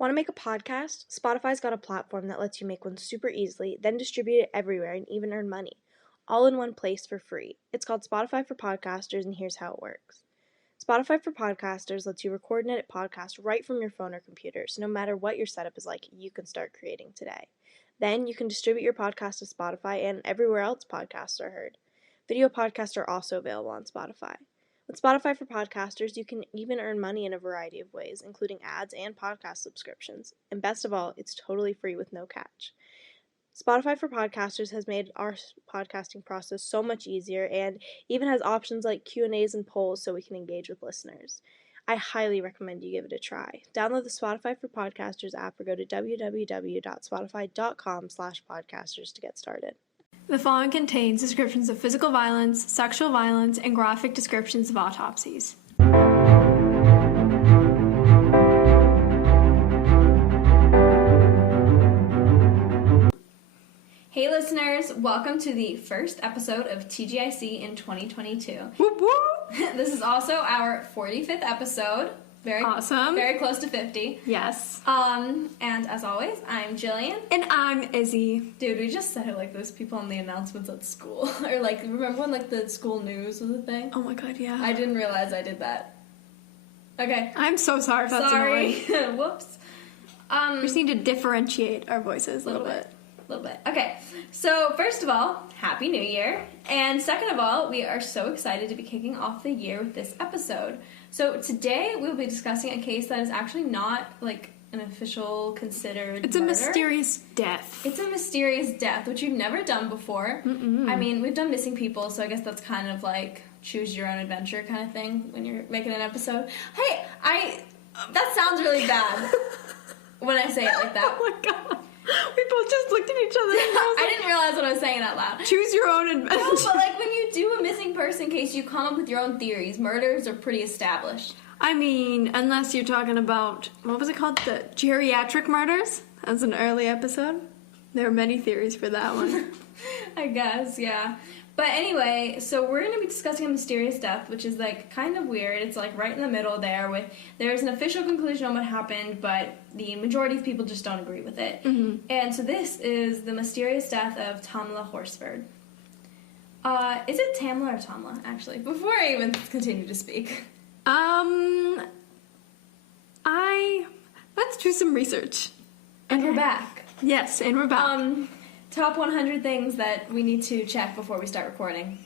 Want to make a podcast? Spotify's got a platform that lets you make one super easily, then distribute it everywhere and even earn money, all in one place for free. It's called Spotify for Podcasters, and here's how it works. Spotify for Podcasters lets you record and edit podcasts right from your phone or computer, so no matter what your setup is like, you can start creating today. Then you can distribute your podcast to Spotify and everywhere else podcasts are heard. Video podcasts are also available on Spotify. With Spotify for Podcasters, you can even earn money in a variety of ways, including ads and podcast subscriptions. And best of all, it's totally free with no catch. Spotify for Podcasters has made our podcasting process so much easier and even has options like Q&As and polls so we can engage with listeners. I highly recommend you give it a try. Download the Spotify for Podcasters app or go to www.spotify.com/podcasters to get started. The following contains descriptions of physical violence, sexual violence, and graphic descriptions of autopsies. Hey listeners, welcome to the first episode of TGIC in 2022. Whoop whoop! This is also our 45th episode. Very awesome. Very close to 50. Yes. And as always, I'm Jillian. And I'm Izzy. Dude, we just said it like those people on the announcements at school. Or like, remember when like the school news was a thing? Oh my god, yeah. I didn't realize I did that. Okay. I'm so sorry if that's annoying. Whoops. We just need to differentiate our voices a little bit. A little bit. Okay. So, first of all, Happy New Year. And second of all, we are so excited to be kicking off the year with this episode. So today we'll be discussing a case that is actually not like an official considered It's murder. a mysterious death. It's a mysterious death, which we've never done before. I mean, we've done missing people, so I guess that's kind of like choose your own adventure kind of thing when you're making an episode. Hey, that sounds really bad when I say it like that. Oh my god. We both just looked at each other and I didn't realize what I was saying out loud. Choose your own adventure. No, but like when you do a missing person case, you come up with your own theories. Murders are pretty established. I mean, unless you're talking about, what was it called? The geriatric murders? That was an early episode. There are many theories for that one. I guess, yeah. But anyway, so we're going to be discussing a mysterious death, which is like kind of weird. It's like right in the middle there's an official conclusion on what happened, but the majority of people just don't agree with it. Mm-hmm. And so this is the mysterious death of Tamla Horsford. Is it Tamla or Tamla, actually? Before I even continue to speak. Let's do some research. And we're back. Yes, and we're back. Top 100 things that we need to check before we start recording.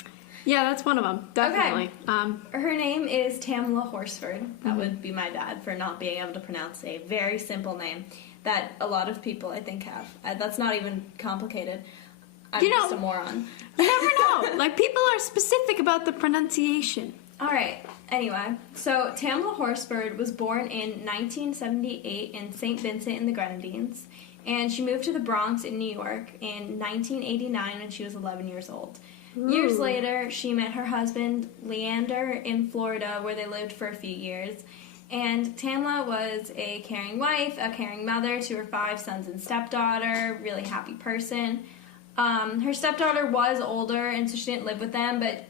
Yeah, that's one of them. Definitely. Okay. Her name is Tamla Horsford. That would be my dad for not being able to pronounce a very simple name that a lot of people, I think, have. That's not even complicated. I'm just a moron. You never know. Like, people are specific about the pronunciation. All right. Anyway, so Tamla Horsford was born in 1978 in St. Vincent in the Grenadines. And she moved to the Bronx in New York in 1989 when she was 11 years old. Ooh. Years later, she met her husband, Leander, in Florida, where they lived for a few years. And Tamla was a caring wife, a caring mother to her 5 sons and stepdaughter, really happy person. Her stepdaughter was older, and so she didn't live with them, but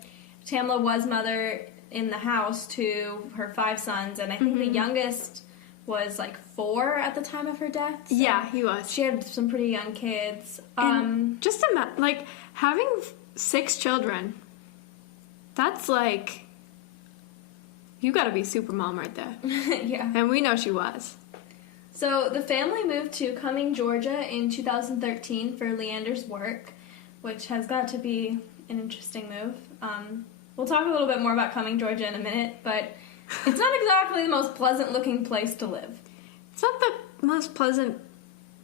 Tamla was mother in the house to her 5 sons, and I think the youngest was like 4 at the time of her death. So yeah, he was. She had some pretty young kids. Just like having 6 children. That's like, you gotta be super mom right there. Yeah. And we know she was. So the family moved to Cumming, Georgia in 2013 for Leander's work, which has got to be an interesting move. We'll talk a little bit more about Cumming, Georgia in a minute, but it's not exactly the most pleasant-looking place to live. It's not the most pleasant.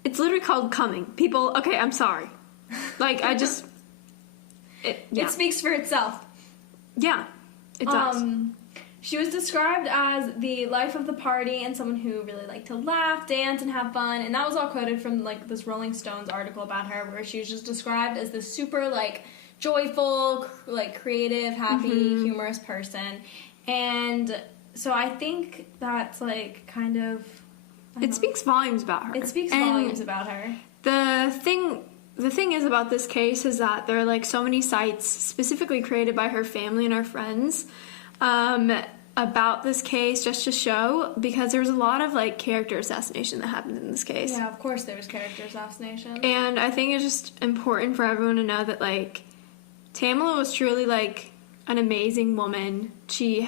It's literally called Cumming. People, okay, I'm sorry. Like, I just... It speaks for itself. Yeah, it does. She was described as the life of the party and someone who really liked to laugh, dance, and have fun. And that was all quoted from, like, this Rolling Stones article about her where she was just described as this super, like, joyful, like, creative, happy, humorous person. And so I think that's, like, kind of... It speaks volumes about her. It speaks volumes about her. The thing is about this case is that there are, like, so many sites specifically created by her family and her friends about this case just to show, because there was a lot of, like, character assassination that happened in this case. Yeah, of course there was character assassination. And I think it's just important for everyone to know that, like, Tamla was truly, like, an amazing woman. She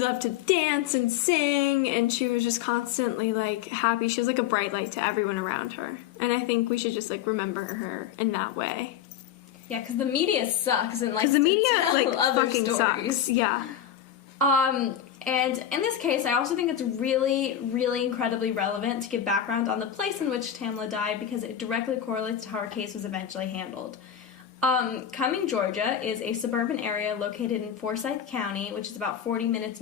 loved to dance and sing, and she was just constantly, like, happy. She was, like, a bright light to everyone around her. And I think we should just, like, remember her in that way. Yeah, because the media sucks and, like, because the media, like, other fucking stories. sucks. Yeah. And in this case, I also think it's really, really incredibly relevant to give background on the place in which Tamla died, because it directly correlates to how her case was eventually handled. Cumming, Georgia is a suburban area located in Forsyth County, which is about 40 miles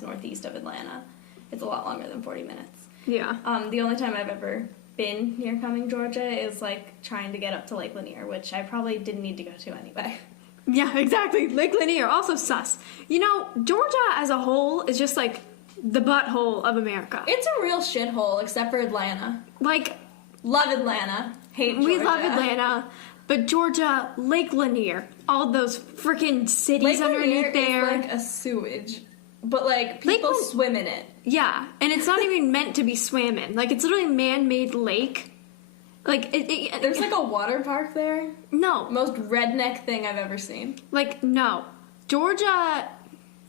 northeast of Atlanta. It's a lot longer than 40 minutes. Yeah. The only time I've ever been near Cumming, Georgia is, like, trying to get up to Lake Lanier, which I probably didn't need to go to anyway. Yeah, exactly. Lake Lanier, also sus. You know, Georgia as a whole is just, like, the butthole of America. It's a real shithole, except for Atlanta. Like, love Atlanta. Hate Georgia. we love Atlanta, but Georgia, Lake Lanier, all those freaking cities Lake Lanier underneath there. is like a sewage, but, like, people swim in it. Yeah, and it's not even meant to be swam in. Like, it's literally a man-made lake. Like, There's, like, a water park there. No. Most redneck thing I've ever seen. Like, no. Georgia,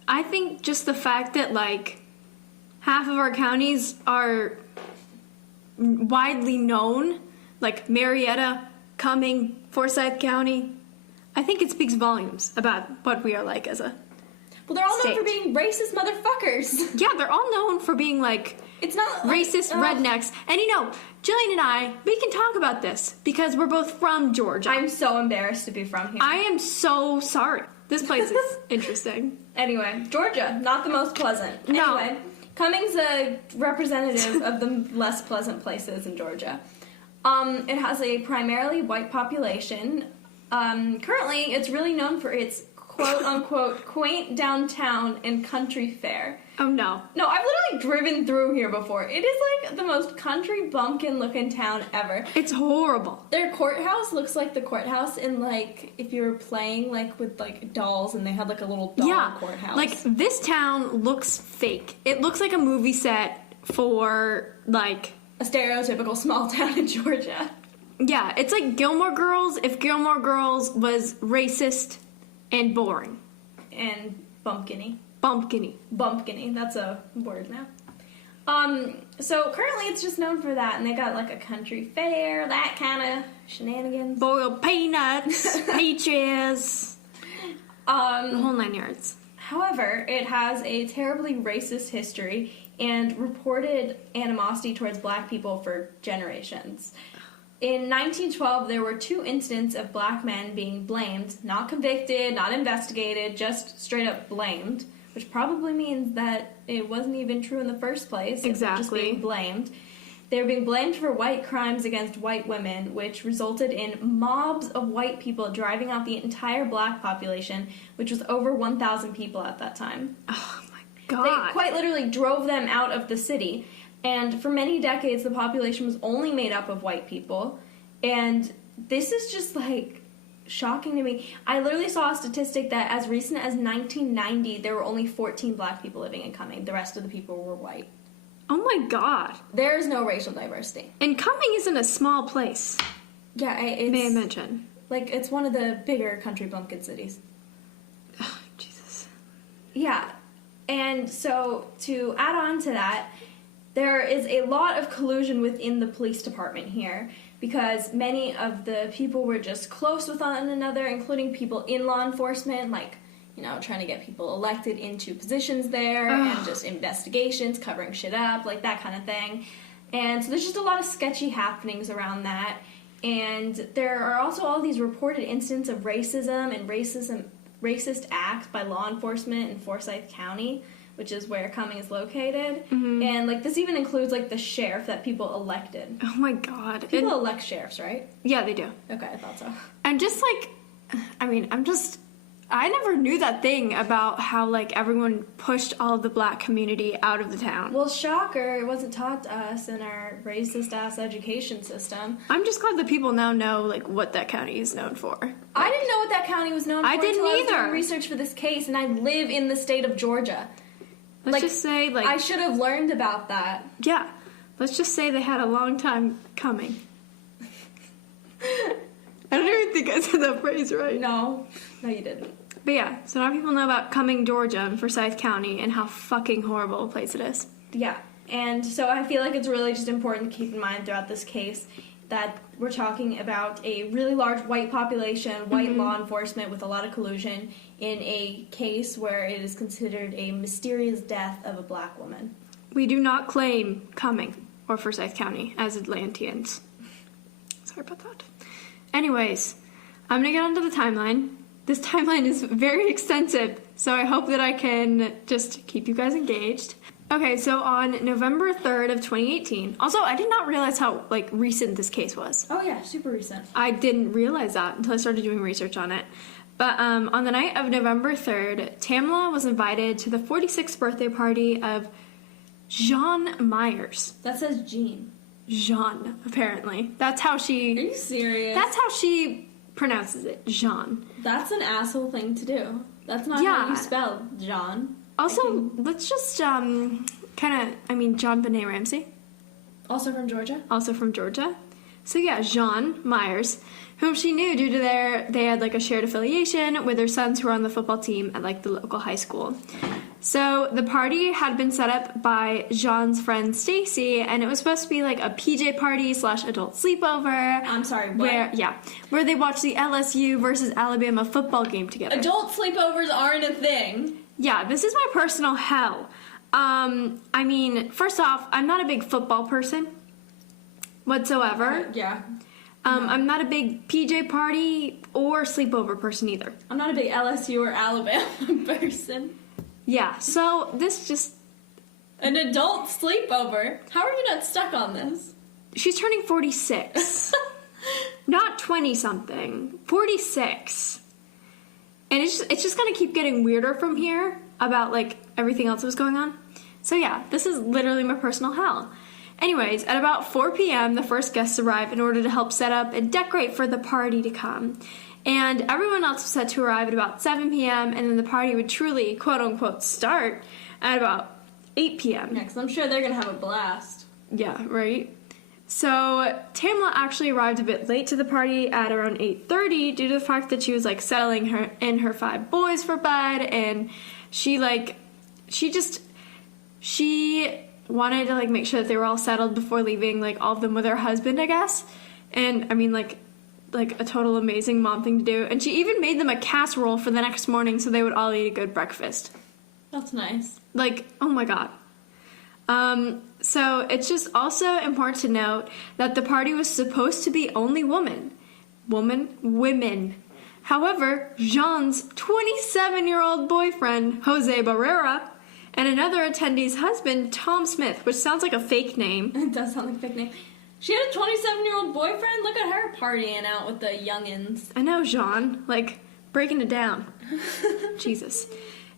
I think just the fact that, like, half of our counties are widely known, like Marietta, Cumming, Forsyth County, I think it speaks volumes about what we are like as a Well, they're all known state. for being racist motherfuckers. Yeah, they're all known for being, like, It's not like, racist rednecks. And, you know, Jillian and I, we can talk about this because we're both from Georgia. I'm so embarrassed to be from here. I am so sorry. This place is interesting. Anyway, Georgia, not the most pleasant. No. Anyway, Cumming's a representative of the less pleasant places in Georgia. It has a primarily white population. Currently, it's really known for its quote-unquote quaint downtown and country fare. Oh, no. No, I've literally driven through here before. It is, like, the most country bumpkin-looking town ever. It's horrible. Their courthouse looks like the courthouse in, like, if you were playing, like, with, like, dolls and they had, like, a little doll courthouse. Like, this town looks fake. It looks like a movie set for, like... a stereotypical small town in Georgia. Yeah, it's like Gilmore Girls if Gilmore Girls was racist and boring. And bumpkin-y. Bumpkin-y. That's a word now. So currently it's just known for that, and they got, like, a country fair, that kind of shenanigans. Boiled peanuts, peaches, the whole 9 yards. However, it has a terribly racist history and reported animosity towards black people for generations. In 1912, there were 2 incidents of black men being blamed, not convicted, not investigated, just straight up blamed, which probably means that it wasn't even true in the first place. Exactly. Just being blamed. They were being blamed for white crimes against white women, which resulted in mobs of white people driving out the entire black population, which was over 1,000 people at that time. Oh my god. They quite literally drove them out of the city. And for many decades, the population was only made up of white people. And this is just, like, shocking to me. I literally saw a statistic that as recent as 1990, there were only 14 black people living in Cumming. The rest of the people were white. Oh my god. There is no racial diversity. And Cumming isn't a small place. Yeah, it's... May I mention? Like, it's one of the bigger country bumpkin cities. Oh, Jesus. Yeah. And so, to add on to that, there is a lot of collusion within the police department here, because many of the people were just close with one another, including people in law enforcement, like, you know, trying to get people elected into positions there, and just investigations, covering shit up, like that kind of thing. And so there's just a lot of sketchy happenings around that. And there are also all these reported incidents of racism and racist acts by law enforcement in Forsyth County, which is where Cumming is located. Mm-hmm. And, like, this even includes, like, the sheriff that people elected. Oh my god. People elect sheriffs, right? Yeah, they do. Okay, I thought so. And just, like, I mean, I'm just I never knew that thing about how, like, everyone pushed all of the black community out of the town. Well, shocker, it wasn't taught to us in our racist-ass education system. I'm just glad that people now know, like, what that county is known for. I didn't know what that county was known for didn't until I was either. doing research for this case, and I live in the state of Georgia. Let's just say, like... I should have learned about that. Yeah. Let's just say they had a long time coming. I don't even think I said that phrase right. No, you didn't. But yeah, so now people know about Cumming, Georgia, and Forsyth County, and how fucking horrible a place it is. Yeah, and so I feel like it's really just important to keep in mind throughout this case that we're talking about a really large white population, white law enforcement with a lot of collusion in a case where it is considered a mysterious death of a black woman. We do not claim Cumming or Forsyth County as Atlanteans. Sorry about that. Anyways, I'm going to get onto the timeline. This timeline is very extensive, so I hope that I can just keep you guys engaged. Okay, so on November 3rd of 2018, also, I did not realize how, like, recent this case was. Oh yeah, super recent. I didn't realize that until I started doing research on it. But on the night of November 3rd, Tamla was invited to the 46th birthday party of Jean Myers. That says Jean. Jean, apparently. That's how Are she... you serious? That's how she pronounces it, Jean. That's an asshole thing to do. That's not how you spell John. Also, let's just John Benet Ramsey. Also from Georgia? Also from Georgia. So yeah, Jean Myers, whom she knew due to they had like a shared affiliation with their sons who were on the football team at like the local high school. So the party had been set up by Jean's friend Stacy, and it was supposed to be like a PJ party / adult sleepover. I'm sorry, what? Where they watched the LSU versus Alabama football game together. Adult sleepovers aren't a thing. Yeah, this is my personal hell. I mean, first off, I'm not a big football person whatsoever. Yeah. I'm not a big PJ party or sleepover person either. I'm not a big LSU or Alabama person. Yeah, so this just... An adult sleepover? How are you not stuck on this? She's turning 46. Not 20-something. 46. And it's just gonna keep getting weirder from here about, like, everything else that was going on. So yeah, this is literally my personal hell. Anyways, at about 4 p.m., the first guests arrived in order to help set up and decorate for the party to come. And everyone else was set to arrive at about 7 p.m., and then the party would truly, quote-unquote, start at about 8 p.m. Yeah, because I'm sure they're going to have a blast. Yeah, right? So Tamla actually arrived a bit late to the party at around 8:30 due to the fact that she was, like, settling her 5 boys for bed, and she wanted to, like, make sure that they were all settled before leaving, like, all of them with her husband, I guess. And, I mean, like a total amazing mom thing to do. And she even made them a casserole for the next morning so they would all eat a good breakfast. That's nice. Like, oh my god. So it's just also important to note that the party was supposed to be only women. However, Jean's 27-year-old boyfriend, Jose Barrera, and another attendee's husband, Tom Smith, which sounds like a fake name. It does sound like a fake name. She had a 27-year-old boyfriend? Look at her partying out with the youngins. I know, Jean. Like, breaking it down. Jesus.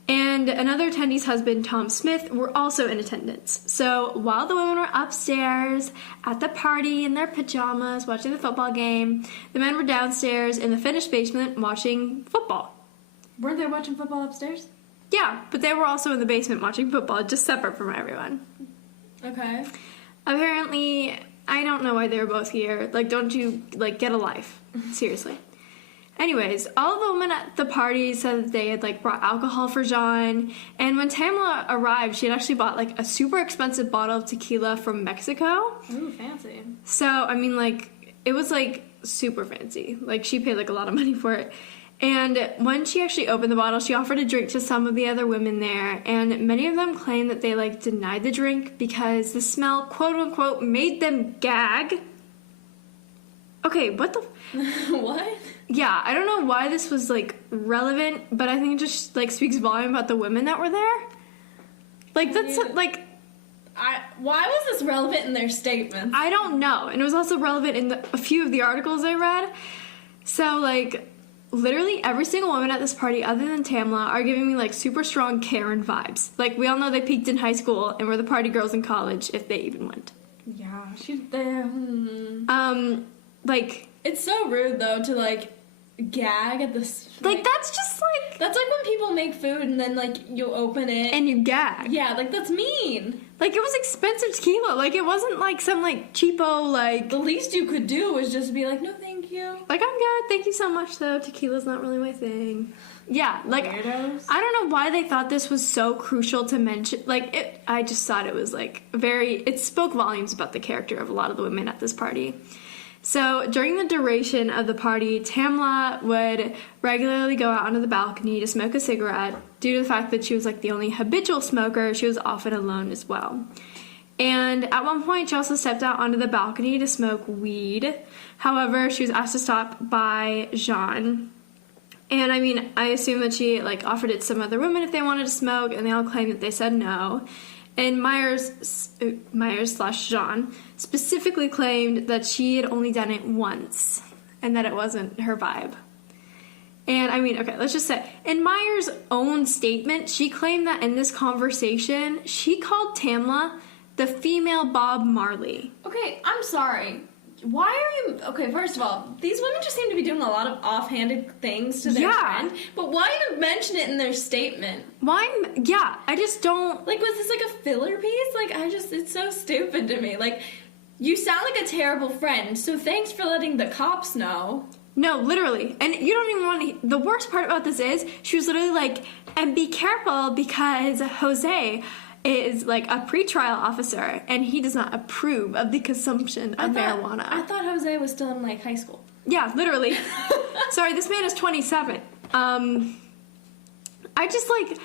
And another attendee's husband, Tom Smith, were also in attendance. So while the women were upstairs at the party in their pajamas watching the football game, the men were downstairs in the finished basement watching football. Weren't they watching football upstairs? Yeah, but they were also in the basement watching football, just separate from everyone. Okay. Apparently, I don't know why they were both here. Like, don't you, like, get a life. Seriously. Anyways, all the women at the party said that they had, like, brought alcohol for Jean. And when Tamla arrived, she had actually bought, like, a super expensive bottle of tequila from Mexico. Ooh, fancy. So, I mean, like, it was, like, super fancy. Like, she paid, like, a lot of money for it. And when she actually opened the bottle, she offered a drink to some of the other women there, and many of them claimed that they, like, denied the drink because the smell, quote-unquote, made them gag. Okay, what the... What? Yeah, I don't know why this was, like, relevant, but I think it just, like, speaks volume about the women that were there. Like, that's, like... Why was this relevant in their statements? I don't know, and it was also relevant in a few of the articles I read. So, like... literally every single woman at this party other than Tamla are giving me, like, super strong Karen vibes. Like, we all know they peaked in high school and were the party girls in college, if they even went. Yeah, she's there. Like... It's so rude, though, to, like, gag at this... Like, that's just, like... That's like when people make food and then, like, you open it... And you gag. Yeah, like, that's mean. Like, it was expensive tequila. Like, it wasn't, like, some, like, cheapo, like... The least you could do was just be like, no, thank you. Like, I'm good. Thank you so much, though. Tequila's not really my thing. Yeah, like... Weirdos. I don't know why they thought this was so crucial to mention. Like, I just thought it was, like, very... It spoke volumes about the character of a lot of the women at this party. So, during the duration of the party, Tamla would regularly go out onto the balcony to smoke a cigarette. Due to the fact that she was, like, the only habitual smoker, she was often alone as well. And at one point, she also stepped out onto the balcony to smoke weed. However, she was asked to stop by Jean. And, I mean, I assume that she, like, offered it to some other women if they wanted to smoke, and they all claimed that they said no. And Myers/Jean specifically claimed that she had only done it once and that it wasn't her vibe. And I mean, okay, let's just say, in Myers' own statement, she claimed that in this conversation, she called Tamla the female Bob Marley. Okay, I'm sorry. Why are you... Okay, first of all, these women just seem to be doing a lot of offhanded things to their friend. But why even mention it in their statement? I just don't... Like, was this like a filler piece? Like, it's so stupid to me. Like, you sound like a terrible friend, so thanks for letting the cops know. No, literally. And you don't even want to... The worst part about this is, she was literally like, and be careful because Jose is like a pretrial officer and he does not approve of the consumption of marijuana. I thought Jose was still in like high school. Yeah, literally. Sorry, this man is 27. I just like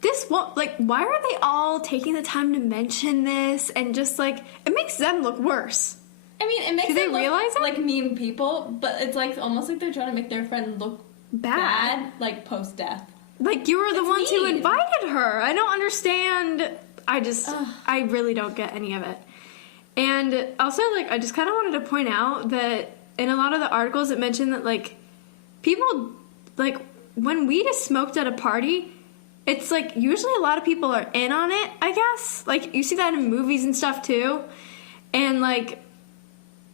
this. Like, why are they all taking the time to mention this and just like it makes them look worse? I mean, it makes Do they them look realize it? like mean people, but it's like almost like they're trying to make their friend look bad like post death. Like, you were the ones who mean. invited her. I don't understand. I really don't get any of it. And also, like, I just kind of wanted to point out that in a lot of the articles it mentioned that, like, people, like, when weed is smoked at a party, it's, like, usually a lot of people are in on it, I guess. Like, you see that in movies and stuff, too. And, like,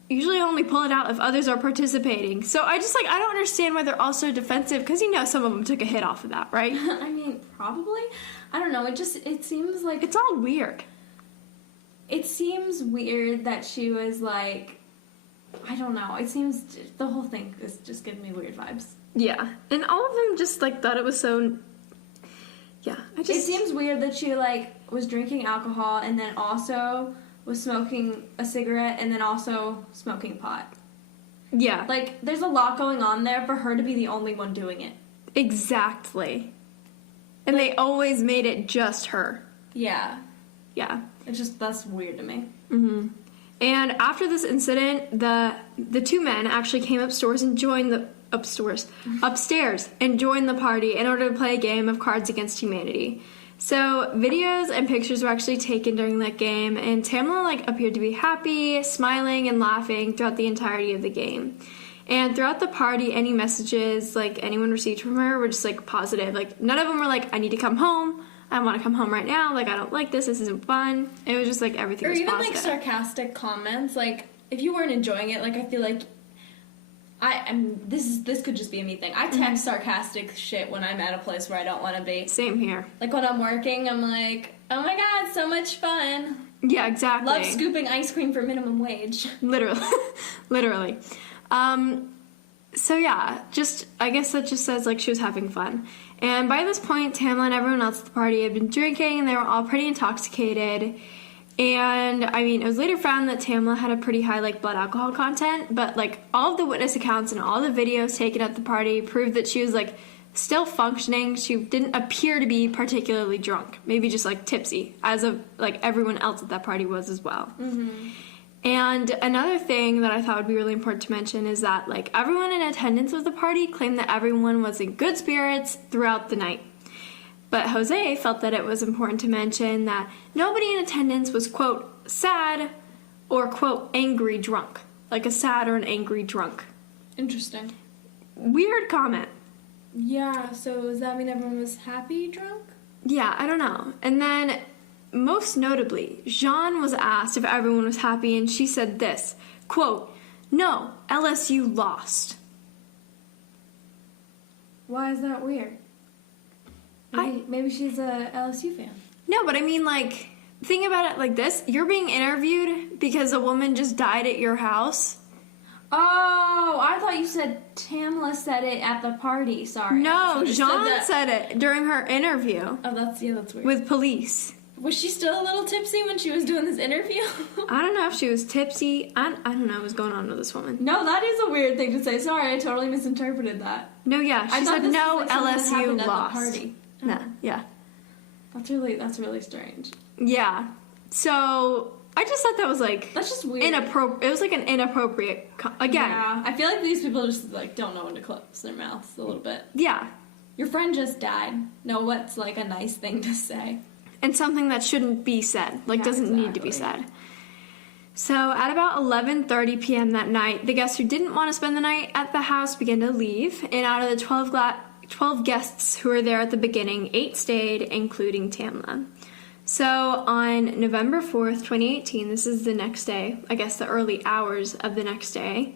usually only pull it out if others are participating. So I just, like, I don't understand why they're all so defensive, because you know some of them took a hit off of that, right? I mean, probably. I don't know, it seems like... It's all weird. It seems weird that she was, like... I don't know, it seems... The whole thing is just giving me weird vibes. Yeah, and all of them just, like, thought it was so... Yeah, It seems weird that she, like, was drinking alcohol and then also... was smoking a cigarette and then also smoking pot. Yeah. Like, there's a lot going on there for her to be the only one doing it. Exactly. And like, they always made it just her. Yeah. Yeah. It's just, that's weird to me. Mm-hmm. And after this incident, the two men actually came upstairs and joined the... upstairs and joined the party in order to play a game of Cards Against Humanity. So, videos and pictures were actually taken during that game, and Tamla, like, appeared to be happy, smiling, and laughing throughout the entirety of the game. And throughout the party, any messages, like, anyone received from her were just, like, positive. Like, none of them were like, I need to come home, I want to come home right now, like, I don't like this isn't fun. It was just, like, everything was positive. Or even, like, sarcastic comments. Like, if you weren't enjoying it, like, I feel like this could just be a me thing. I text sarcastic shit when I'm at a place where I don't want to be. Same here. Like when I'm working, I'm like, oh my god, so much fun. Yeah, exactly. Love scooping ice cream for minimum wage. Literally. So yeah, I guess that just says like she was having fun. And by this point, Tamla and everyone else at the party had been drinking and they were all pretty intoxicated. And, I mean, it was later found that Tamla had a pretty high, like, blood alcohol content, but, like, all of the witness accounts and all the videos taken at the party proved that she was, like, still functioning. She didn't appear to be particularly drunk, maybe just, like, tipsy, as of, like, everyone else at that party was as well. Mm-hmm. And another thing that I thought would be really important to mention is that, like, everyone in attendance of the party claimed that everyone was in good spirits throughout the night. But Jose felt that it was important to mention that nobody in attendance was, quote, sad or, quote, angry drunk. Like a sad or an angry drunk. Interesting. Weird comment. Yeah, so does that mean everyone was happy drunk? Yeah, I don't know. And then, most notably, Jean was asked if everyone was happy, and she said this, quote, "No, LSU lost." Why is that weird? Maybe she's a LSU fan. No, but I mean, like, think about it like this. You're being interviewed because a woman just died at your house. Oh, I thought you said Tamla said it at the party. Sorry. No, Jean said it during her interview. Oh, that's weird. With police. Was she still a little tipsy when she was doing this interview? I don't know if she was tipsy. I don't know what was going on with this woman. No, that is a weird thing to say. Sorry, I totally misinterpreted that. No, yeah, she said no, LSU lost. Party. No, yeah. That's really strange. Yeah. So I just thought that was like that's just weird. It was like an inappropriate again. Yeah, I feel like these people just like don't know when to close their mouths a little bit. Yeah. Your friend just died. Know what's like a nice thing to say. And something that shouldn't be said, like doesn't need to be said. So at about 11:30 p.m. that night, the guests who didn't want to spend the night at the house began to leave, and out of the 12 guests who were there at the beginning, 8 stayed, including Tamla. So on November 4th, 2018, this is the next day, I guess the early hours of the next day,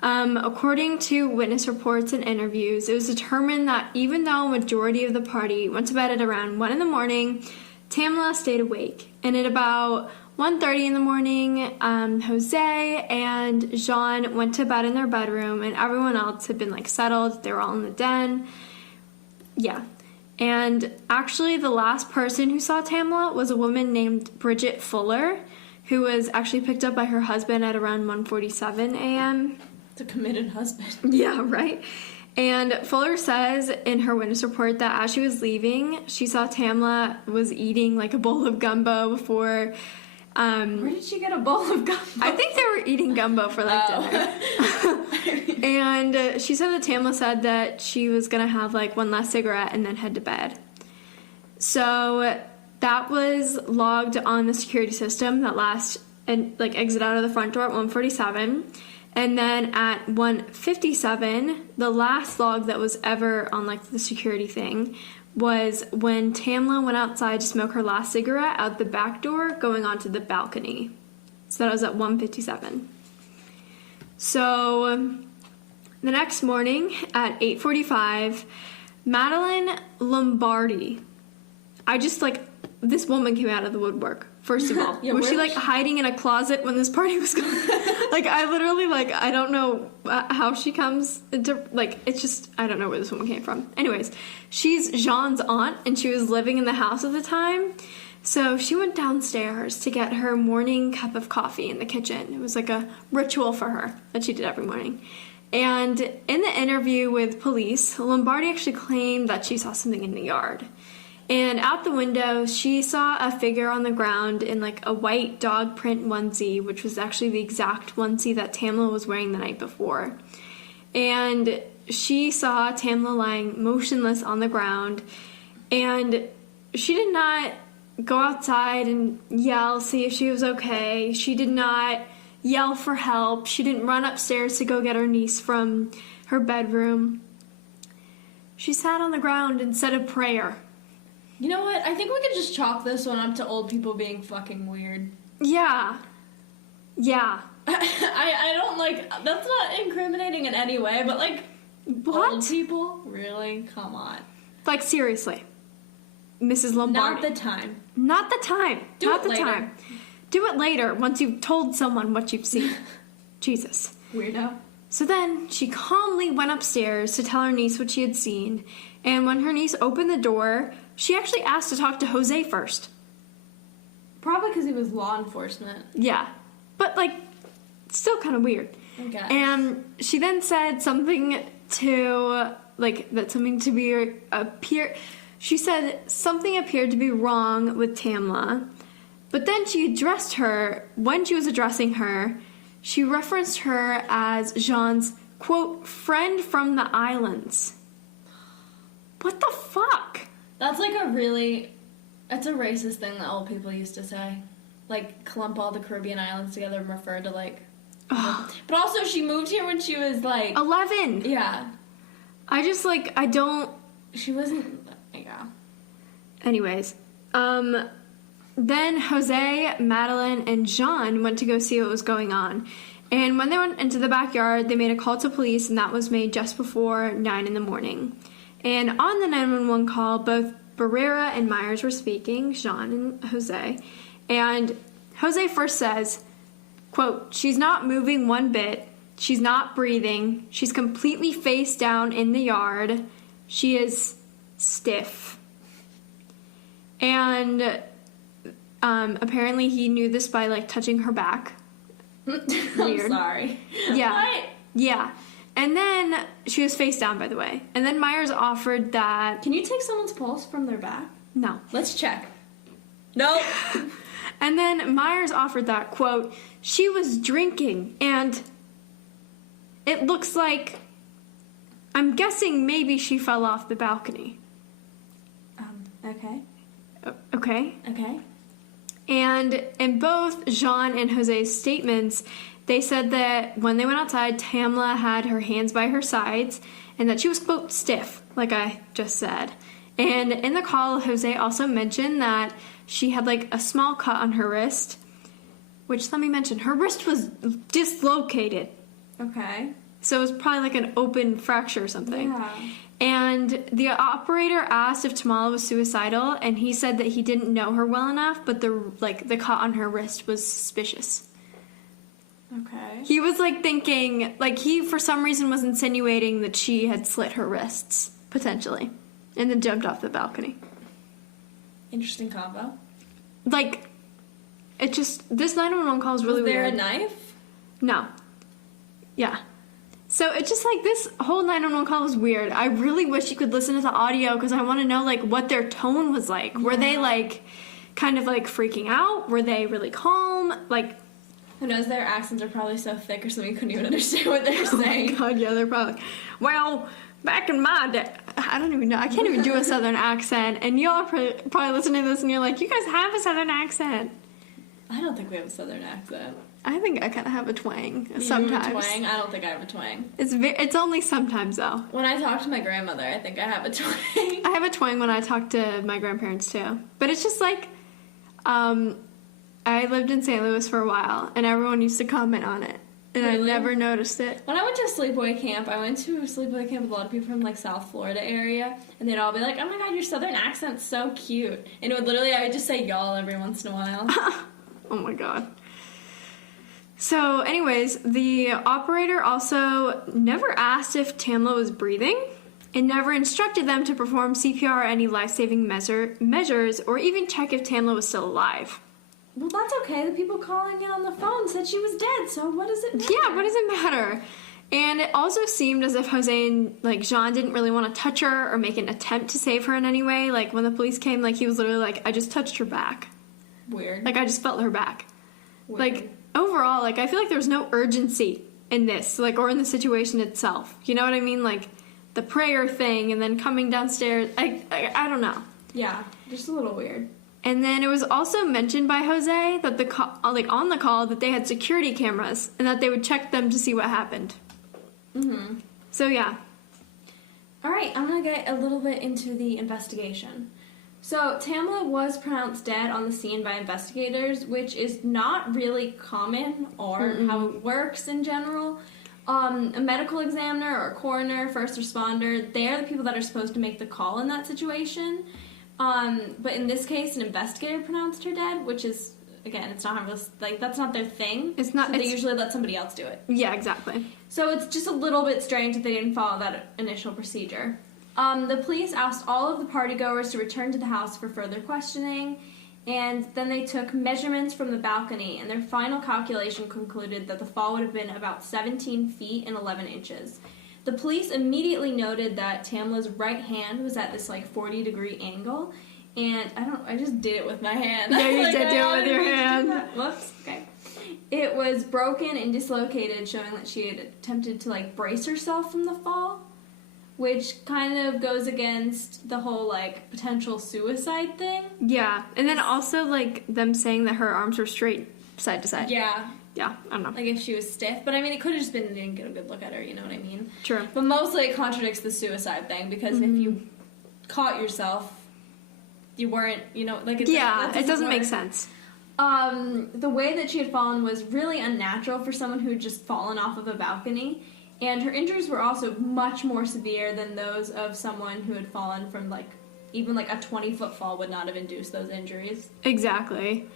according to witness reports and interviews, it was determined that even though a majority of the party went to bed at around 1 in the morning, Tamla stayed awake. And at about 1:30 in the morning, Jose and Jean went to bed in their bedroom, and everyone else had been like settled. They were all in the den. Yeah. And actually, the last person who saw Tamla was a woman named Bridget Fuller, who was actually picked up by her husband at around 1:47 a.m. It's a committed husband. Yeah, right? And Fuller says in her witness report that as she was leaving, she saw Tamla was eating like a bowl of gumbo before... Where did she get a bowl of gumbo? I think they were eating gumbo for like dinner. And she said that Tamla said that she was going to have like one last cigarette and then head to bed. So that was logged on the security system that last and like exit out of the front door at 1:47. And then at 1:57, the last log that was ever on like the security thing was when Tamla went outside to smoke her last cigarette out the back door going onto the balcony. So that was at 1:57. So the next morning at 8:45, Madeline Lombardi, this woman came out of the woodwork. First of all, yeah, was she like hiding in a closet when this party was going? Like, I literally, like, I don't know how she comes into, like, it's just, I don't know where this woman came from. Anyways, she's Jean's aunt, and she was living in the house at the time. So she went downstairs to get her morning cup of coffee in the kitchen. It was like a ritual for her that she did every morning. And in the interview with police, Lombardi actually claimed that she saw something in the yard. And out the window, she saw a figure on the ground in like a white dog print onesie, which was actually the exact onesie that Tamla was wearing the night before. And she saw Tamla lying motionless on the ground, and she did not go outside and yell, see if she was okay. She did not yell for help. She didn't run upstairs to go get her niece from her bedroom. She sat on the ground and said a prayer. You know what? I think we could just chalk this one up to old people being fucking weird. Yeah. Yeah. I don't like... That's not incriminating in any way, but like... What? Old people? Really? Come on. Like, seriously. Mrs. Lombardi. Not the time. Not the time. Do Not it the later. time. Do it later once you've told someone what you've seen. Jesus. Weirdo. So then she calmly went upstairs to tell her niece what she had seen, and when her niece opened the door, she actually asked to talk to Jose first. Probably because he was law enforcement. Yeah. But, like, still kind of weird. Okay. And she then said something to, like, that something to be she said something appeared to be wrong with Tamla, but then she addressed her, when she was addressing her, she referenced her as Jean's, quote, friend from the islands. What the fuck? That's like it's a racist thing that old people used to say. Like, clump all the Caribbean islands together and refer to, like... But also, she moved here when she was, like... 11. Yeah. I just, like, I don't... She wasn't... Yeah. Anyways, then Jose, Madeline, and Jean went to go see what was going on. And when they went into the backyard, they made a call to police, and that was made just before 9 in the morning. And on the 911 call, both Barrera and Myers were speaking, Jean and Jose. And Jose first says, quote, "She's not moving one bit. She's not breathing. She's completely face down in the yard. She is stiff." And apparently he knew this by, like, touching her back. I'm sorry. Yeah. What? Yeah. And then she was face down, by the way. And then Myers offered that... Can you take someone's pulse from their back? No. Let's check. Nope. And then Myers offered that, quote, "She was drinking, and it looks like... I'm guessing maybe she fell off the balcony." Okay. Okay. Okay. And in both Jean and Jose's statements, they said that when they went outside, Tamla had her hands by her sides and that she was, quote, stiff, like I just said. And in the call, Jose also mentioned that she had, like, a small cut on her wrist, which, let me mention, her wrist was dislocated. Okay. So it was probably like an open fracture or something. Yeah. And the operator asked if Tamala was suicidal, and he said that he didn't know her well enough, but the cut on her wrist was suspicious. Okay. He was, like, thinking, like, he for some reason was insinuating that she had slit her wrists, potentially, and then jumped off the balcony. Interesting combo. Like, it just, this 911 call is really weird. Was there a knife? No. Yeah. So it's just, like, this whole 911 call was weird. I really wish you could listen to the audio because I want to know, like, what their tone was like. Were they, like, kind of, like, freaking out? Were they really calm? Like... Who knows, their accents are probably so thick or something you couldn't even understand what they're saying. Oh, God, yeah, they're probably... Well, back in my day... I don't even know. I can't even do a southern accent. And y'all are probably listening to this and you're like, you guys have a southern accent. I don't think we have a southern accent. I think I kind of have a twang You sometimes. have a twang? I don't think I have a twang. It's only sometimes, though. When I talk to my grandmother, I think I have a twang. I have a twang when I talk to my grandparents, too. But it's just like... I lived in St. Louis for a while, and everyone used to comment on it. And Really? I never noticed it. When I went to sleepaway camp, I went to a sleepaway camp with a lot of people from, like, South Florida area, and they'd all be like, "Oh my God, your southern accent's so cute." And it would literally, I would just say y'all every once in a while. Oh my God. So, anyways, the operator also never asked if Tamla was breathing and never instructed them to perform CPR or any life-saving measures or even check if Tamla was still alive. Well, that's okay. The people calling in on the phone said she was dead, so what does it matter? Yeah, what does it matter? And it also seemed as if Jose and, like, Jean didn't really want to touch her or make an attempt to save her in any way. Like, when the police came, like, he was literally like, "I just touched her back." Weird. Like, I just felt her back. Weird. Like, overall, like, I feel like there was no urgency in this, like, or in the situation itself. You know what I mean? Like, the prayer thing and then coming downstairs. I don't know. Yeah, just a little weird. And then it was also mentioned by Jose that on the call that they had security cameras and that they would check them to see what happened. Mm-hmm. So, yeah. All right, I'm going to get a little bit into the investigation. So, Tamla was pronounced dead on the scene by investigators, which is not really common or how it works in general. A medical examiner or a coroner, first responder, they are the people that are supposed to make the call in that situation. But in this case, an investigator pronounced her dead, which is, again, it's not like, that's not their thing. It's not. So they usually let somebody else do it. Yeah, exactly. So it's just a little bit strange that they didn't follow that initial procedure. The police asked all of the partygoers to return to the house for further questioning, and then they took measurements from the balcony, and their final calculation concluded that the fall would have been about 17 feet and 11 inches. The police immediately noted that Tamla's right hand was at this, like, 40-degree angle, and I just did it with my hand. Yeah, you Like, did do it with your hand. Whoops, okay. It was broken and dislocated, showing that she had attempted to, like, brace herself from the fall, which kind of goes against the whole, like, potential suicide thing. Yeah, and then also, like, them saying that her arms were straight side to side. Yeah. Yeah, I don't know. Like if she was stiff. But I mean, it could have just been they didn't get a good look at her, you know what I mean? True. But mostly it contradicts the suicide thing because if you caught yourself, you weren't, you know, like... It doesn't make sense. The way that she had fallen was really unnatural for someone who had just fallen off of a balcony. And her injuries were also much more severe than those of someone who had fallen from, like, even like a 20-foot fall would not have induced those injuries. Exactly.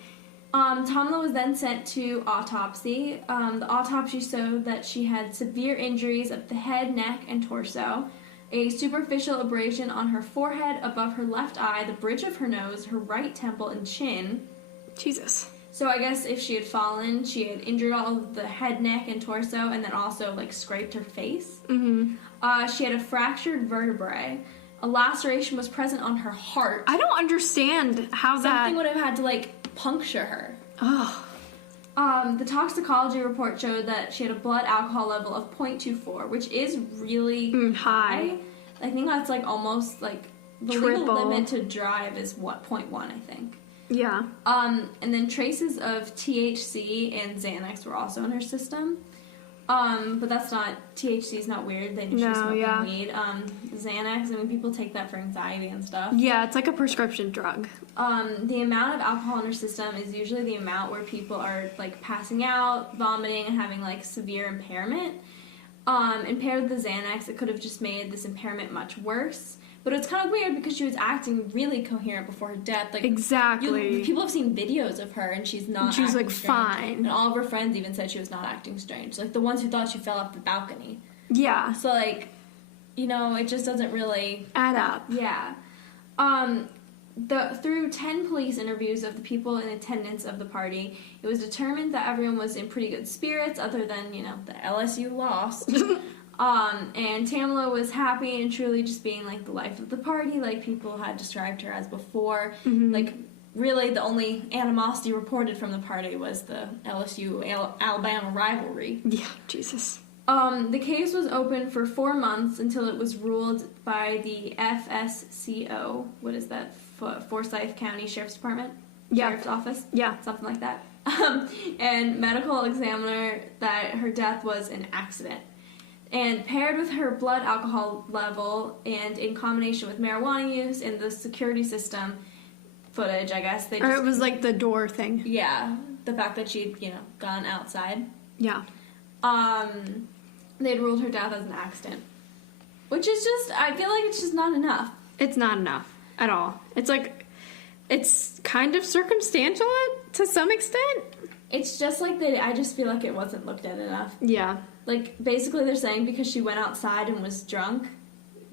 Tamla was then sent to autopsy. The autopsy showed that she had severe injuries of the head, neck, and torso, a superficial abrasion on her forehead, above her left eye, the bridge of her nose, her right temple, and chin. Jesus. So I guess if she had fallen, she had injured all of the head, neck, and torso, and then also, like, scraped her face. She had a fractured vertebrae. A laceration was present on her heart. I don't understand how Something would have had to, like, puncture her. Oh. The toxicology report showed that she had a blood alcohol level of 0.24, which is really high. I think that's, like, almost, like, the legal limit to drive is, 0.1, I think. Yeah. And then traces of THC and Xanax were also in her system. But that's not, THC is not weird. They knew she was smoking weed. Xanax, I mean, people take that for anxiety and stuff. Yeah, it's like a prescription drug. The amount of alcohol in her system is usually the amount where people are, like, passing out, vomiting, and having, like, severe impairment. And paired with the Xanax, it could have just made this impairment much worse. But it's kind of weird because she was acting really coherent before her death. Like, exactly. People have seen videos of her, and she's not She's, acting like, strange. fine. And all of her friends even said she was not acting strange. Like, the ones who thought she fell off the balcony. Yeah. So, like, you know, it just doesn't really... add up. Yeah. Through 10 police interviews of the people in attendance of the party, it was determined that everyone was in pretty good spirits, other than, you know, the LSU lost. And Tamla was happy and truly just being, like, the life of the party, like people had described her as before. Like, really, the only animosity reported from the party was the LSU-Alabama rivalry. Yeah, Jesus. The case was open for 4 months until it was ruled by the FSCO. What is that? Forsyth County Sheriff's Department? Yeah. Sheriff's Office? Yeah. Something like that. And medical examiner that her death was an accident. And paired with her blood alcohol level and in combination with marijuana use and the security system footage, I guess. Or it was like the door thing. Yeah. The fact that she'd, you know, gone outside. Yeah. They'd ruled her death as an accident. Which is just, I feel like it's just not enough. It's not enough at all. It's like, it's kind of circumstantial to some extent. It's just like I just feel like it wasn't looked at enough. Yeah. Like, basically they're saying because she went outside and was drunk,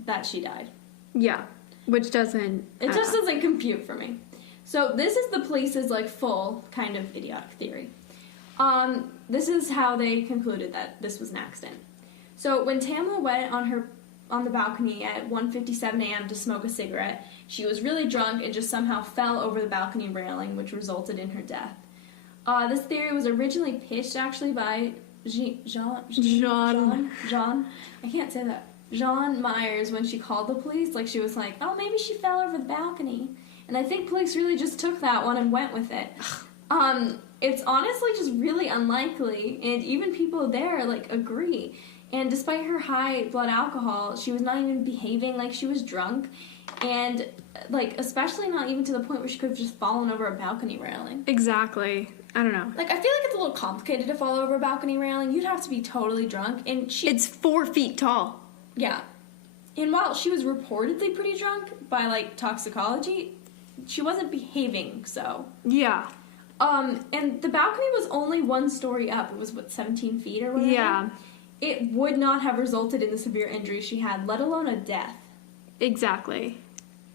that she died. Yeah. Which doesn't... It just doesn't compute for me. So this is the police's, like, full kind of idiotic theory. This is how they concluded that this was an accident. So when Tamla went on the balcony at 1:57 a.m. to smoke a cigarette, she was really drunk and just somehow fell over the balcony railing, which resulted in her death. This theory was originally pitched, actually, by Jean. I can't say that. Jean Myers, when she called the police, like, she was like, oh, maybe she fell over the balcony. And I think police really just took that one and went with it. It's honestly just really unlikely, and even people there, like, agree. And despite her high blood alcohol, she was not even behaving like she was drunk, and, like, especially not even to the point where she could have just fallen over a balcony railing. Exactly. I don't know. Like, I feel like it's a little complicated to fall over a balcony railing. You'd have to be totally drunk, and It's 4 feet tall. Yeah. And while she was reportedly pretty drunk by, like, toxicology, she wasn't behaving so. Yeah. And the balcony was only 1 story up. It was, 17 feet or whatever? Yeah. It would not have resulted in the severe injuries she had, let alone a death. Exactly.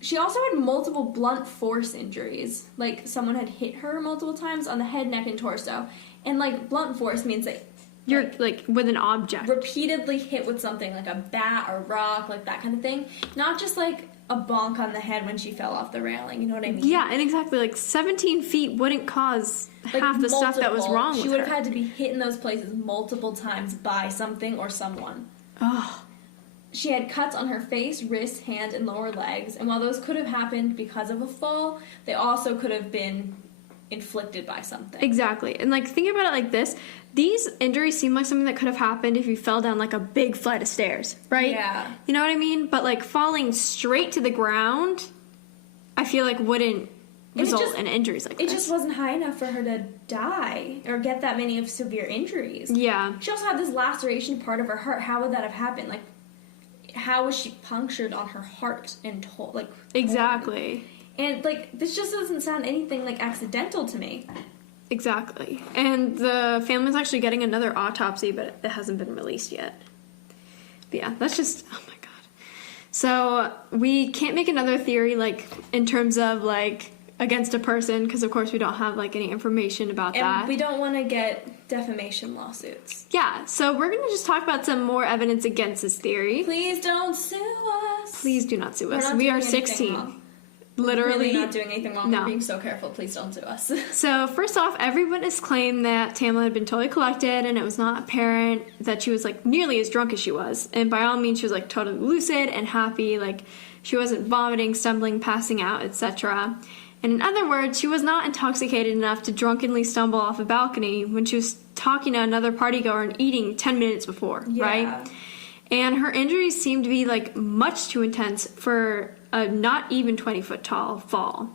She also had multiple blunt force injuries. Like, someone had hit her multiple times on the head, neck, and torso. And, like, blunt force means that you're, like, with an object. Repeatedly hit with something, like a bat or rock, like that kind of thing. Not just, like, a bonk on the head when she fell off the railing, you know what I mean? Yeah, and exactly, like, 17 feet wouldn't cause like, half the stuff that was wrong with her. She would have had to be hit in those places multiple times by something or someone. Oh. She had cuts on her face, wrists, hand, and lower legs, and while those could have happened because of a fall, they also could have been inflicted by something. Exactly. And, like, think about it like this. These injuries seem like something that could have happened if you fell down, like, a big flight of stairs, right? Yeah. You know what I mean? But, like, falling straight to the ground, I feel like wouldn't result in injuries like this. It just wasn't high enough for her to die or get that many of severe injuries. Yeah. She also had this laceration part of her heart. How would that have happened? Like, how was she punctured on her heart and Exactly. And, like, this just doesn't sound anything like accidental to me. Exactly. And the family's actually getting another autopsy, but it hasn't been released yet. But yeah, that's just, oh my god. So we can't make another theory, like, in terms of, like, against a person, because of course we don't have, like, any information about that. And we don't want to get defamation lawsuits. Yeah, so we're going to just talk about some more evidence against this theory. Please don't sue us. Please do not sue us. We're not We are doing anything 16. wrong. Literally. We're really not doing anything wrong. No. We're being so careful. Please don't sue us. So, first off, every witness claimed that Tamla had been totally collected and it was not apparent that she was, like, nearly as drunk as she was. And by all means, she was, like, totally lucid and happy. Like, she wasn't vomiting, stumbling, passing out, etc. And in other words, she was not intoxicated enough to drunkenly stumble off a balcony when she was talking to another partygoer and eating 10 minutes before, right? And her injuries seemed to be, like, much too intense for a not even 20-foot tall fall.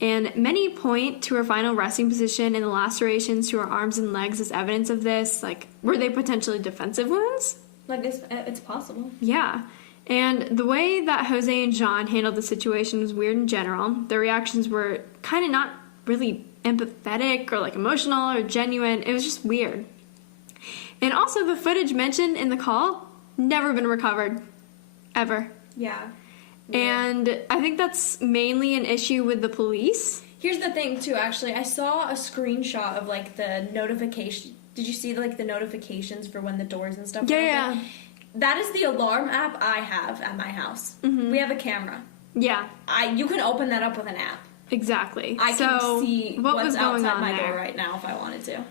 And many point to her final resting position and the lacerations to her arms and legs as evidence of this. Like, were they potentially defensive wounds? Like, it's possible. Yeah. And the way that Jose and Jean handled the situation was weird in general. Their reactions were kind of not really empathetic or, like, emotional or genuine. It was just weird. And also, the footage mentioned in the call, never been recovered. Ever. Yeah. And I think that's mainly an issue with the police. Here's the thing, too, actually. I saw a screenshot of, like, the notification. Did you see, like, the notifications for when the doors and stuff were open? Yeah. That is the alarm app I have at my house. Mm-hmm. We have a camera. Yeah. You can open that up with an app. Exactly. I can see what was going outside on my there door right now if I wanted to.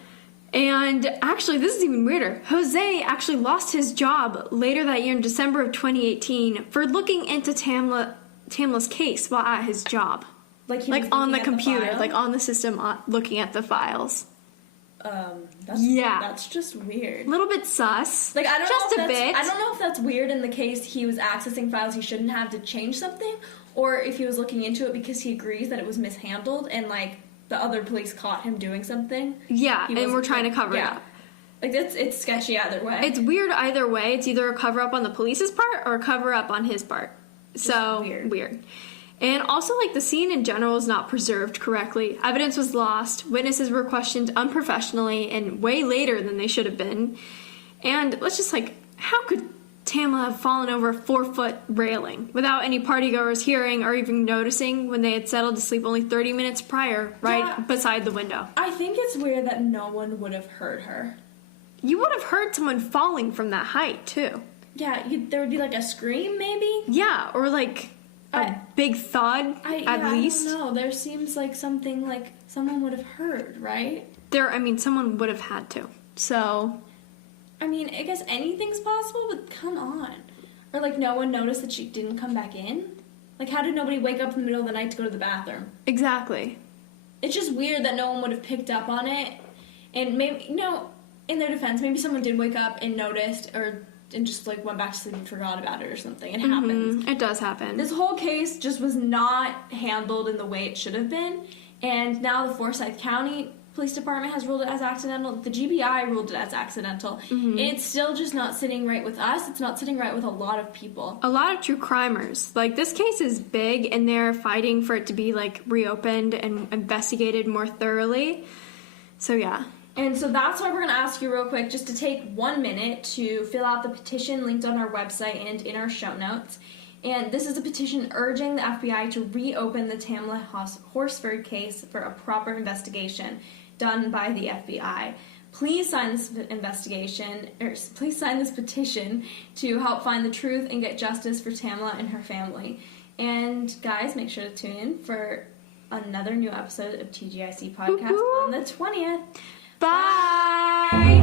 And actually, this is even weirder. Jose actually lost his job later that year in December of 2018 for looking into Tamla's case while at his job. Like on the computer, like on the system, looking at the files. That's just weird. A little bit sus. Like, I don't know if that's weird in the case he was accessing files he shouldn't have to change something, or if he was looking into it because he agrees that it was mishandled and, like, the other police caught him doing something. Yeah, and we're trying to cover it up. Like, it's sketchy either way. It's weird either way. It's either a cover-up on the police's part or a cover-up on his part. So, weird. And also, like, the scene in general is not preserved correctly. Evidence was lost. Witnesses were questioned unprofessionally and way later than they should have been. And let's just, like, how could Tamla have fallen over a 4-foot railing without any partygoers hearing or even noticing when they had settled to sleep only 30 minutes prior, right beside the window? I think it's weird that no one would have heard her. You would have heard someone falling from that height, too. Yeah, there would be, like, a scream, maybe? Yeah, or, like, a big thud, at least. I don't know. There seems like something, like, someone would have heard, right? Someone would have had to. So... I mean, I guess anything's possible, but come on. Or, like, no one noticed that she didn't come back in? Like, how did nobody wake up in the middle of the night to go to the bathroom? Exactly. It's just weird that no one would have picked up on it. And maybe, in their defense, maybe someone did wake up and noticed and just, like, went back to sleep and forgot about it or something. It happens. It does happen. This whole case just was not handled in the way it should have been. And now the Forsyth County Police Department has ruled it as accidental. The GBI ruled it as accidental. Mm-hmm. It's still just not sitting right with us. It's not sitting right with a lot of people. A lot of true crimers. Like, this case is big, and they're fighting for it to be, like, reopened and investigated more thoroughly. So, yeah. And so that's why we're going to ask you real quick just to take 1 minute to fill out the petition linked on our website and in our show notes. And this is a petition urging the FBI to reopen the Tamla Horsford case for a proper investigation done by the FBI. Please sign this please sign this petition to help find the truth and get justice for Tamla and her family. And guys, make sure to tune in for another new episode of TGIC Podcast on the 20th. Bye!